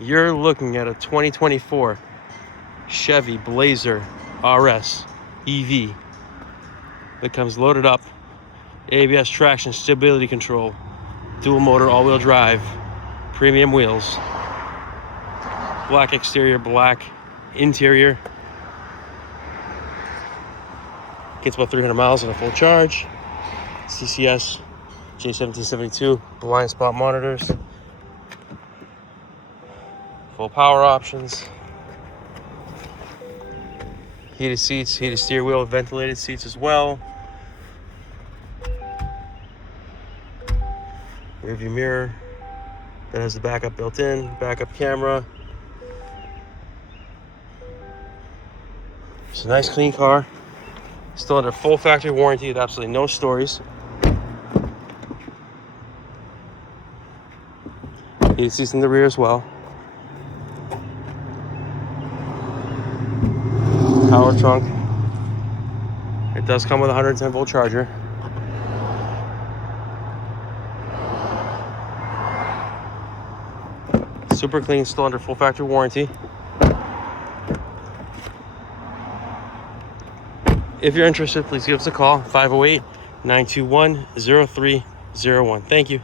you're looking at a 2024 Chevy Blazer RS EV that comes loaded up, ABS traction, stability control, dual motor, all-wheel drive, premium wheels, black exterior, black interior. Gets about 300 miles on a full charge. CCS J1772 blind spot monitors, full power options, heated seats, heated steering wheel, ventilated seats as well, rear view mirror that has the backup built in, backup camera. It's a nice clean car, still under full factory warranty with absolutely no stories. Heated seats in the rear as well. Power trunk. It does come with a 110 volt charger. Super clean, still under full factory warranty. If you're interested, please give us a call, 508-921-0301. Thank you.